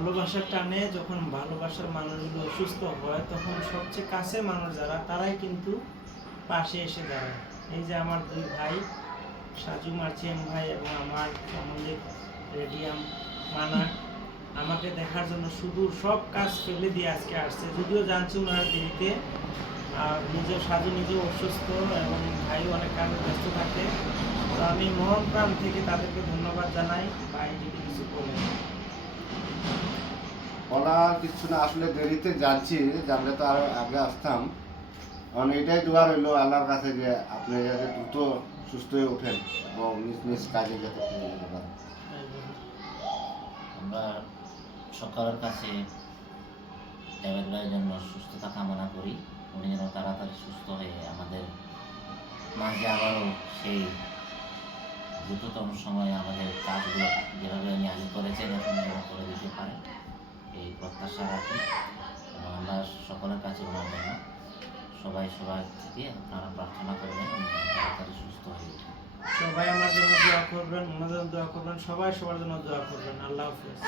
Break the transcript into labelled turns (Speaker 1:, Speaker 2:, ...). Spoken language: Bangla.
Speaker 1: ভালোবাসার টানে যখন ভালোবাসার মানুষগুলো অসুস্থ হয়, তখন সবচেয়ে কাছের মানুষ যারা, তারাই কিন্তু পাশে এসে দাঁড়ায়। এই যে আমার দুই ভাই, সাজু মার্চিয়ান ভাই এবং আমার সম্বন্ধে রেডিয়াম মানা আমাকে দেখার জন্য শুধু সব কাজ ফেলে দিয়ে আজকে আসছে। যদিও জানছি ওনারা দেরিতে, আর নিজেও, সাজু নিজেও অসুস্থ এবং ভাই অনেক কাজে ব্যস্ত থাকে। তো আমি মন প্রাণ থেকে তাদেরকে ধন্যবাদ জানাই। ভাই, যদি কিছু বলেন।
Speaker 2: বলার কিছু না, আসলে দেরিতে যাচ্ছি জানলে তো আরও আগে আসতাম। কারণ এটাই দোয়া রইল আল্লাহর কাছে যে আপনি যাতে দ্রুত সুস্থ হয়ে ওঠেন এবং নিজ নিজ কাজে যাতে ফিরে যেতে পারেন।
Speaker 3: আমরা সকালের কাছে জাভেদ ভাইয়ের জন্য সুস্থতা কামনা করি। উনি যেন তাড়াতাড়ি সুস্থ হয়ে আমাদের মাঝে আবারও সেই দ্রুততম সময়ে আমাদের কাজগুলো যেভাবে উনি আগে করেছেন প্রত্যাশা রাখি আমরা সকলের কাছে ওনার জন্য সবাই সবার থেকে আপনারা প্রার্থনা করবেন তাড়াতাড়ি সুস্থ হয়ে ওঠেন
Speaker 1: সবাই আমার জন্য দোয়া করবেন, ওনাদের জন্য দোয়া করবেন, সবাই সবার জন্য দোয়া করবেন। আল্লাহ হাফেজ।